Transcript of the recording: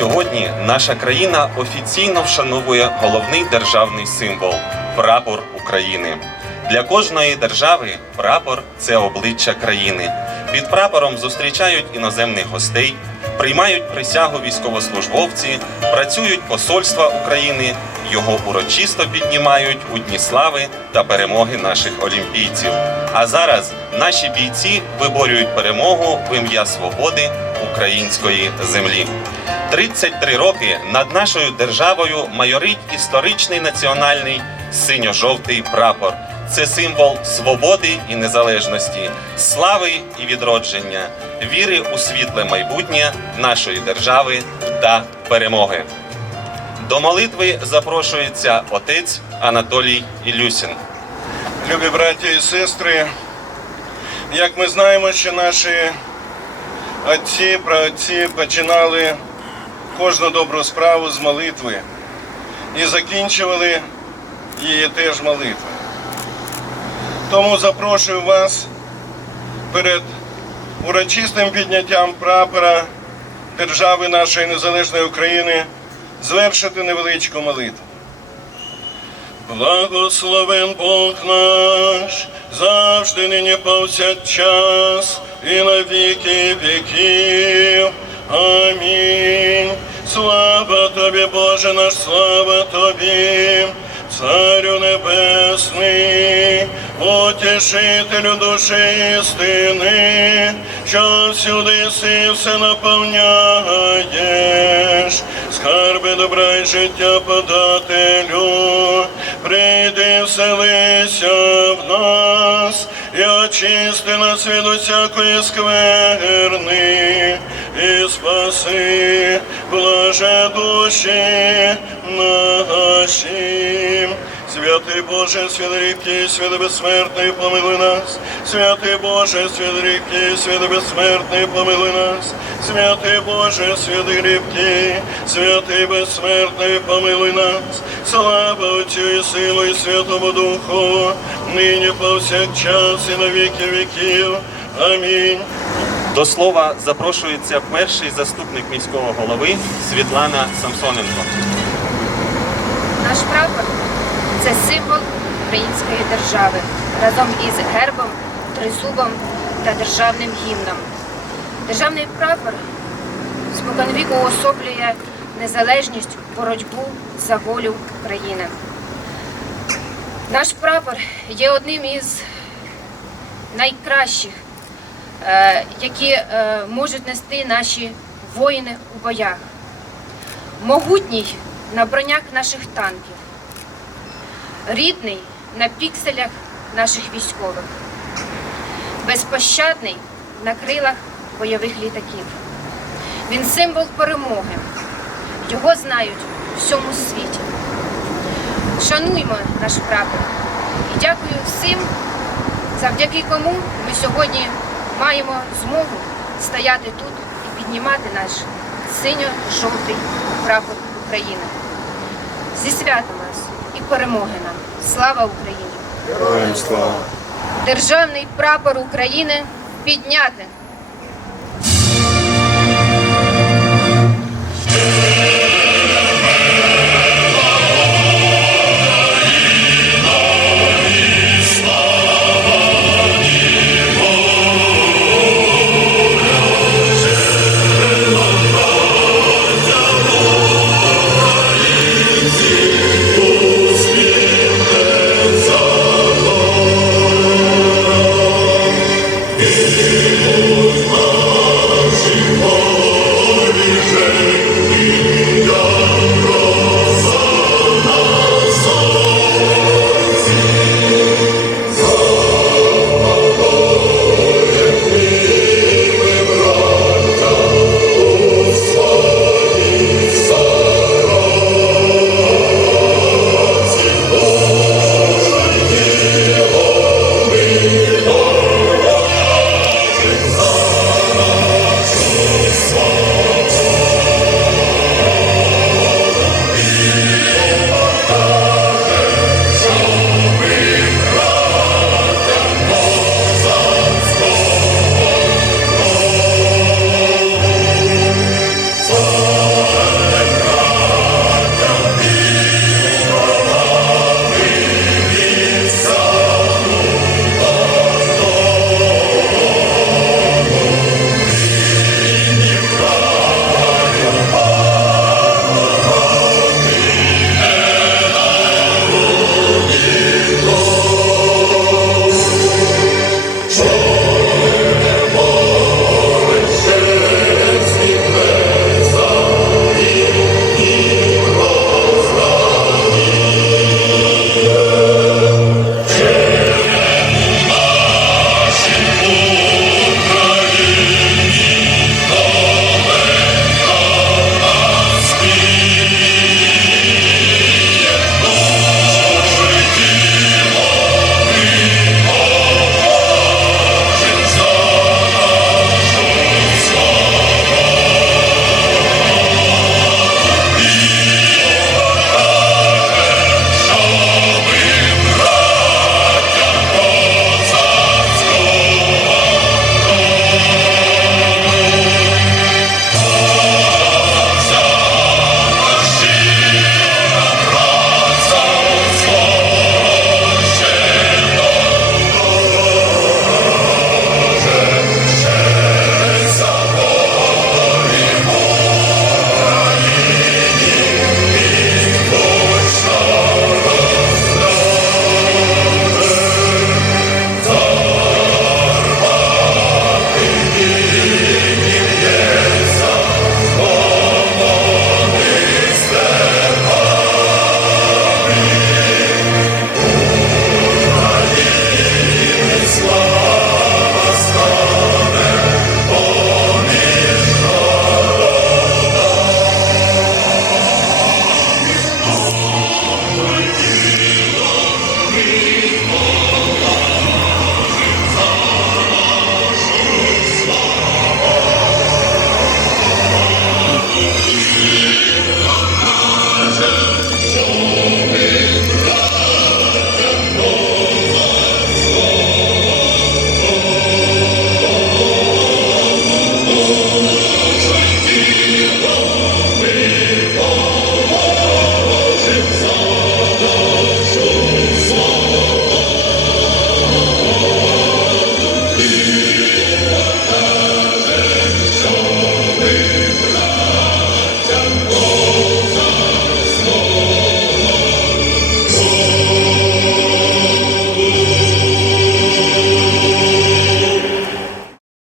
Сьогодні наша країна офіційно вшановує головний державний символ прапор України. Для кожної держави прапор це обличчя країни. Під прапором зустрічають іноземних гостей, приймають присягу військовослужбовці, працюють посольства України, його урочисто піднімають у дні слави та перемоги наших олімпійців. А зараз наші бійці виборюють перемогу в ім'я свободи української землі. 33 роки над нашою державою майорить історичний національний синьо-жовтий прапор. Це символ свободи і незалежності, слави і відродження, віри у світле майбутнє нашої держави та перемоги. До молитви запрошується отець Анатолій Ілюсін. Любі браття і сестри, як ми знаємо, що наші отці, праотці починали кожну добру справу з молитви і закінчували її теж молитвою. Тому запрошую вас перед урочистим підняттям прапора держави нашої незалежної України звершити невеличку молитву. Благословен Бог наш, завжди нині повсякчас і на віки віків. Амінь. Слава тобі, Боже наш, слава тобі, Царю Небесний, утішителю душі істини, що всюди си все наповняєш, скарби добра й життя подателю, прийди, вселися в нас і очисти нас від усякої скверни, і спаси, блаже душі наші. Святий Боже, святий рідкий, святий безсмертний, помилуй нас. Святий Боже, святий рідкий, святий безсмертний, помилуй нас. Святий Боже, святий рідкий, святий безсмертний, помилуй нас. Слава Отцю і Сину і Святому Духу, нині повсякчас і на віки віків. Амінь. До слова запрошується перший заступник міського голови Світлана Самсоненко. Наш прапор це символ української держави разом із гербом, тризубом та державним гімном. Державний прапор споконвіку уособлює незалежність, боротьбу за волю країни. Наш прапор є одним із найкращих, е, які е, можуть нести наші воїни у боях. Могутній на бронях наших танків, рідний на пікселях наших військових, безпощадний на крилах бойових літаків. Він символ перемоги. Його знають у всьому світі. Шануймо наш прапор і дякую всім, завдяки кому ми сьогодні маємо змогу стояти тут і піднімати наш синьо-жовтий прапор України. Зі святом перемоги нам! Слава Україні! Героям слава! Державний прапор України підняти!